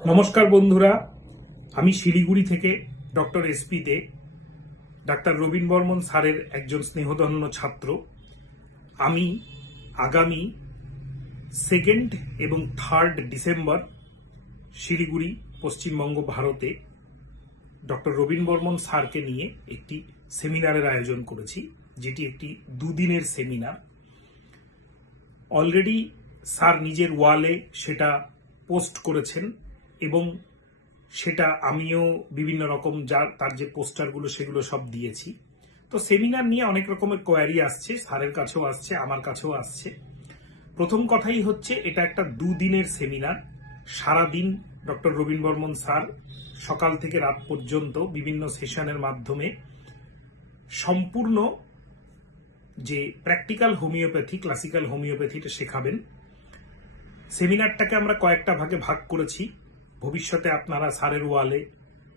নমস্কার বন্ধুরা, আমি শিলিগুড়ি থেকে ডক্টর এসপি দে, ডাক্তার রবীন বর্মন স্যারের একজন স্নেহধন্য ছাত্র। আমি আগামী 2 এবং 3 ডিসেম্বর শিলিগুড়ি, পশ্চিমবঙ্গ, ভারতে ডক্টর রবীন বর্মন স্যারকে নিয়ে একটি সেমিনারের আয়োজন করেছি, যেটি একটি দুদিনের সেমিনার। অলরেডি স্যার নিজের ওয়ালে সেটা পোস্ট করেছেন এবং সেটা আমিও বিভিন্ন রকম তার যে পোস্টারগুলো সেগুলো সব দিয়েছি। তো সেমিনার নিয়ে অনেক রকমের কোয়ারি আসছে, স্যারের কাছেও আসছে, আমার কাছেও আসছে। প্রথম কথাই হচ্ছে, এটা একটা দুদিনের সেমিনার। সারাদিন ডক্টর রবীন বর্মন স্যার সকাল থেকে রাত পর্যন্ত বিভিন্ন সেশনের মাধ্যমে সম্পূর্ণ যে প্র্যাকটিক্যাল হোমিওপ্যাথি, ক্লাসিক্যাল হোমিওপ্যাথিটা শেখাবেন। সেমিনারটাকে আমরা কয়েকটা ভাগে ভাগ করেছি। ভবিষ্যতে আপনারা স্যারের ওয়ালে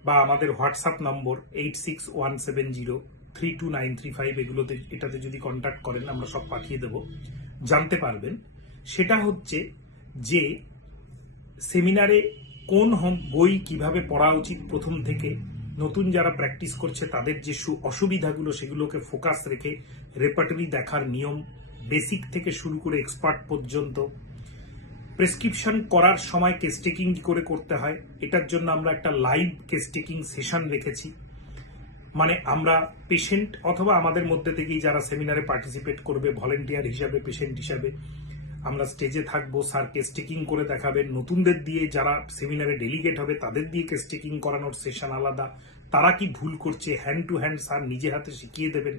বা আমাদের হোয়াটসঅ্যাপ নম্বর 8617032935 এটাতে যদি কন্ট্যাক্ট করেন, আমরা সব পাঠিয়ে দেব, জানতে পারবেন। সেটা হচ্ছে যে সেমিনারে কোন বই কিভাবে পড়া উচিত প্রথম থেকে, নতুন যারা প্র্যাকটিস করছে তাদের যে অসুবিধাগুলো সেগুলোকে ফোকাস রেখে রেপার্টরি দেখার নিয়ম, বেসিক থেকে শুরু করে এক্সপার্ট পর্যন্ত, প্রেসক্রিপশন করার সময় কেস টেকিং কি করে করতে হয়, এটার জন্য আমরা একটা লাইভ কেস টেকিং সেশন রেখেছি। মানে আমরা পেশেন্ট অথবা আমাদের মধ্যে থেকেই যারা সেমিনারে পার্টিসিপেট করবে ভলেন্টিয়ার হিসাবে, পেশেন্ট হিসাবে আমরা স্টেজে থাকবো। স্যার কেস টেকিং করে দেখাবেন। নতুনদের দিয়ে, যারা সেমিনারে ডেলিগেট হবে তাদের দিয়ে কেস টেকিং করানোর সেশন আলাদা। তারা কি ভুল করছে হ্যান্ড টু হ্যান্ড স্যার নিজে হাতে শিখিয়ে দেবেন।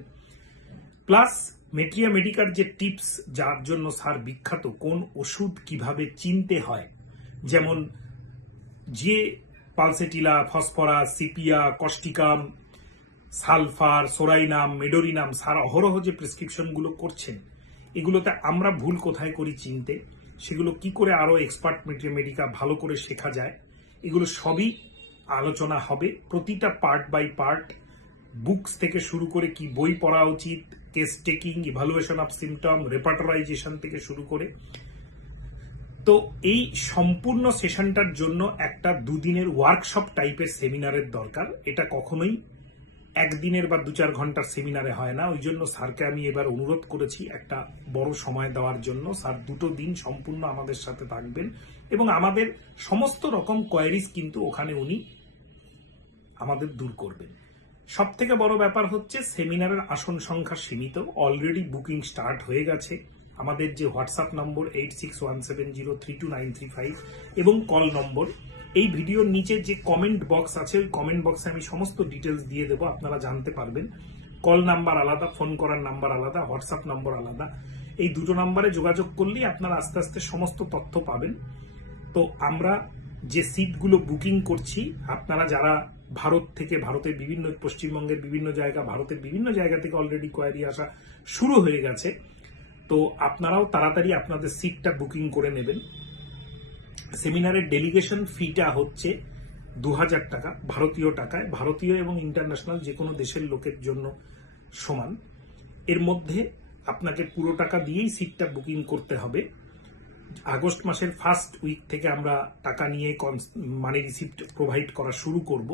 প্লাস মেট্রিয়া মেডিকার যে টিপস, যার জন্য স্যার বিখ্যাত, কোন ওষুধ কিভাবে চিনতে হয়, যেমন যে pulsatilla, phosphorus, sepia, Causticum, sulphur, psorinum, medorrhinum, sir অহরহ যে প্রেসক্রিপশনগুলো করছেন, এগুলোতে আমরা ভুল কোথায় করি চিনতে, সেগুলো কি করে আরো এক্সপার্ট মেট্রিয়া মেডিকা ভালো করে শেখা যায়, এগুলো সবই আলোচনা হবে। প্রতিটা পার্ট বাই পার্ট, বুকস থেকে শুরু করে কি বই পড়া উচিত, case taking, evaluation of symptom, repertorization থেকে শুরু করে। তো এই সম্পূর্ণ সেশনটার জন্য একটা দুদিনের ওয়ার্কশপ টাইপের সেমিনারের দরকার। এটা কখনোই একদিনের বা 2-4 ঘন্টার সেমিনারে হয় না। ওই জন্য স্যারকে আমি এবার অনুরোধ করেছি একটা বড় সময় দেওয়ার জন্য। স্যার 2 দিন সম্পূর্ণ আমাদের সাথে থাকবেন এবং আমাদের সমস্ত রকম কোয়ারিজ কিন্তু ওখানে উনি আমাদের দূর করবেন। সব থেকে বড় ব্যাপার হচ্ছে, সেমিনারের আসন সংখ্যা সীমিত। অলরেডি বুকিং স্টার্ট হয়ে গেছে। আমাদের যে হোয়াটসঅ্যাপ নম্বর 8617032935 এবং কল নম্বর, এই ভিডিওর নিচে যে কমেন্ট বক্স আছে, ওই কমেন্ট বক্সে আমি সমস্ত ডিটেলস দিয়ে দেবো, আপনারা জানতে পারবেন। কল নাম্বার আলাদা, ফোন করার নাম্বার আলাদা, হোয়াটসঅ্যাপ নম্বর আলাদা। এই দুটো নাম্বারে যোগাযোগ করলেই আপনারা আস্তে আস্তে সমস্ত তথ্য পাবেন। তো আমরা যে সিটগুলো বুকিং করছি, আপনারা যারা ভারত থেকে, ভারতের বিভিন্ন, পশ্চিমবঙ্গের বিভিন্ন জায়গা, ভারতের বিভিন্ন জায়গা থেকে অলরেডি কোয়ারি আসা শুরু হয়ে গেছে। তো আপনারাও তাড়াতাড়ি আপনাদের সিটটা বুকিং করে নেবেন। সেমিনারের ডেলিগেশন ফিটা হচ্ছে 2000 টাকা ভারতীয় টাকায়। ভারতীয় এবং ইন্টারন্যাশনাল যে কোনো দেশের লোকের জন্য সমান। এর মধ্যে আপনাকে পুরো টাকা দিয়েই সিটটা বুকিং করতে হবে। আগস্ট মাসের ফার্স্ট উইক থেকে আমরা টাকা নিয়ে মানি রিসিপ্ট প্রোভাইড করা শুরু করব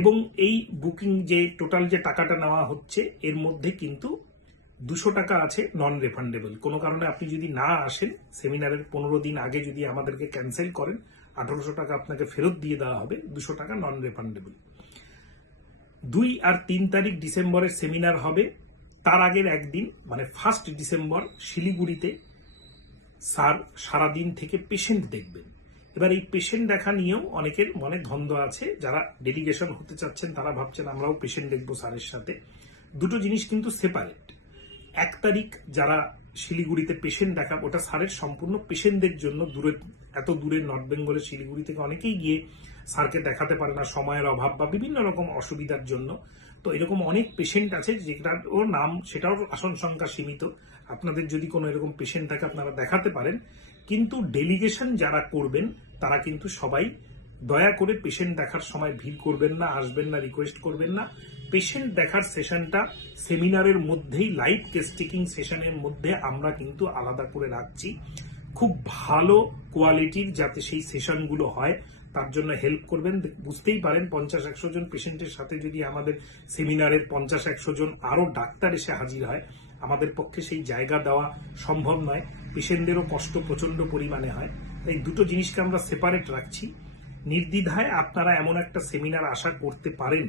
এবং এই বুকিং যে টোটাল যে টাকাটা নেওয়া হচ্ছে, এর মধ্যে কিন্তু 200 টাকা আছে নন রিফান্ডেবল। কোনো কারণে আপনি যদি না আসেন, সেমিনারের 15 দিন আগে যদি আমাদেরকে ক্যান্সেল করেন, 1800 টাকা আপনাকে ফেরত দিয়ে দেওয়া হবে, 200 টাকা নন রিফান্ডেবল। 2 আর 3 তারিখ ডিসেম্বরের সেমিনার হবে। তার আগের একদিন মানে 1 ডিসেম্বর শিলিগুড়িতে স্যার সারাদিন থেকে পেশেন্ট দেখবেন। এবার এই পেশেন্ট দেখা নিয়েও অনেকের মনে দ্বন্দ্ব আছে। যারা ডেলিগেশন হতে চাচ্ছেন তারা ভাবছেন আমরাও পেশেন্ট দেখবো স্যারের সাথে। দুটো জিনিস কিন্তু সেপারেট। 1 তারিখ যারা শিলিগুড়িতে পেশেন্ট দেখাবো, ওটা স্যারের সম্পূর্ণ পেশেন্টদের জন্য। এত দূরে নর্থ বেঙ্গলের শিলিগুড়ি থেকে অনেকেই গিয়ে স্যারকে দেখাতে পারে না, সময়ের অভাব বা বিভিন্ন রকম অসুবিধার জন্য। তো এরকম অনেক পেশেন্ট আছে যেটার ওর নাম, সেটাও আসন সংখ্যা সীমিত। আপনাদের যদি কোনো এরকম পেশেন্ট থাকে আপনারা দেখাতে পারেন, কিন্তু ডেলিগেশন যারা করবেন তারা কিন্তু সবাই দয়া করে পেশেন্ট দেখার সময় ভিড় করবেন না, আসবেন না, রিকোয়েস্ট করবেন না। পেশেন্ট দেখার সেশনটা সেমিনারের মধ্যেই, লাইভ কেস টেকিং সেশনের মধ্যে আমরা কিন্তু আলাদা করে রাখছি, খুব ভালো কোয়ালিটির যাতে সেই সেশনগুলো হয় তার জন্য হেল্প করবেন। বুঝতেই পারেন 50-100 জন পেশেন্টের সাথে যদি আমাদের সেমিনারের 50-100 জন আরো ডাক্তার এসে হাজির হয়, আমাদের পক্ষে সেই জায়গা দেওয়া সম্ভব নয়। পেশেন্টদেরও কষ্ট প্রচন্ড পরিমাণে হয়। তাই দুটো জিনিসকে আমরা সেপারেট রাখছি। নির্দ্বিধায় আপনারা এমন একটা সেমিনার আশা করতে পারেন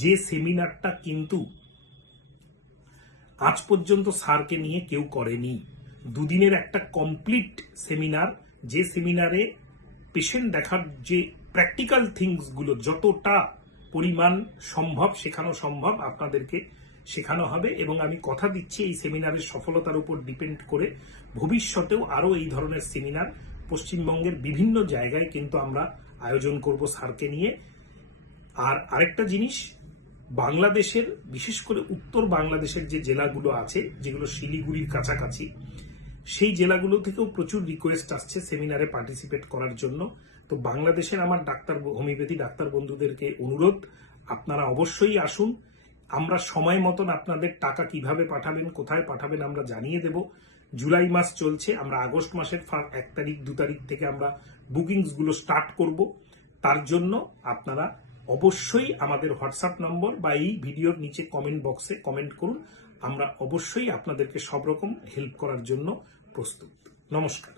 যে সেমিনারটা কিন্তু আজ পর্যন্ত স্যারকে নিয়ে কেউ করেনি। দুদিনের একটা কমপ্লিট সেমিনার, যে সেমিনারে পেশেন্ট দেখার যে প্র্যাকটিক্যাল থিংস গুলো যতটা পরিমাণ সম্ভব শেখানো সম্ভব আপনাদেরকে শেখানো হবে। এবং আমি কথা দিচ্ছি এই সেমিনারের সফলতার উপর ডিপেন্ড করে ভবিষ্যতেও আরো এই ধরনের সেমিনার পশ্চিমবঙ্গের বিভিন্ন জায়গায় কিন্তু আমরা আয়োজন করব স্যারকে নিয়ে। আর আরেকটা জিনিস, বাংলাদেশের বিশেষ করে উত্তর বাংলাদেশের যে জেলাগুলো আছে যেগুলো শিলিগুড়ির কাছাকাছি, সেই জেলাগুলো থেকেও প্রচুর রিকোয়েস্ট আসছে সেমিনারে পার্টিসিপেট করার জন্য। তো বাংলাদেশের আমার হোমিওপ্যাথি ডাক্তার বন্ধুদেরকে অনুরোধ, আপনারা অবশ্যই আসুন। আমরা সময় মতন আপনাদের টাকা কিভাবে পাঠাবেন, কোথায় পাঠাবেন আমরা জানিয়ে দেব। জুলাই মাস চলছে, আমরা আগস্ট মাসের 1 তারিখ 2 তারিখ থেকে আমরা বুকিংস গুলো স্টার্ট করব। তার জন্য আপনারা অবশ্যই আমাদের হোয়াটসঅ্যাপ নম্বর বা এই ভিডিওর নিচে কমেন্ট বক্সে কমেন্ট করুন। আমরা অবশ্যই আপনাদেরকে সব রকম হেল্প করার জন্য প্রস্তুত। নমস্কার।